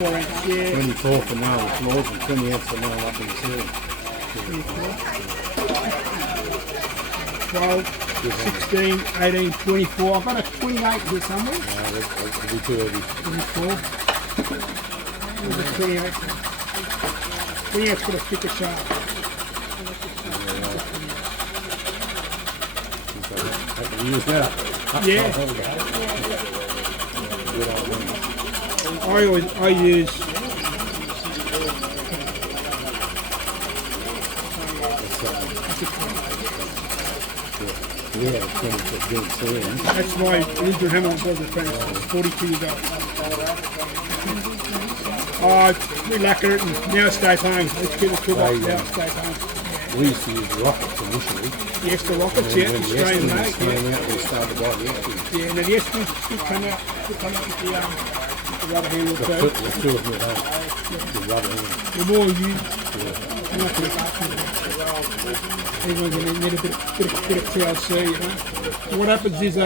4 inch, yeah. 24 for now, the floors, and 28 for now up in the ceiling. 12, 16, 18, 24. I've got a 28 here somewhere. No, that'll be too heavy. 24. There's a 28. 28's got a thicker shaft. I can use that. Yeah. Good old one. I use We had a 20-foot big ceiling. that's why Winter Hamilton was the friends. 42 years old. We lacquer it and now it stays home. Let's keep the toolbox now it stays home. We used to use rockets initially. Yes, the rockets, yeah, When the Australian Eskimos made. came Yeah. out, we started by the Eskimos. Yeah, and then the Eskimos should come out with the rubber handle The too. two of them at home. The rubber hand. The more you I'm not going to ask them. Everyone's going to need a bit of TLC, you know. So what happens is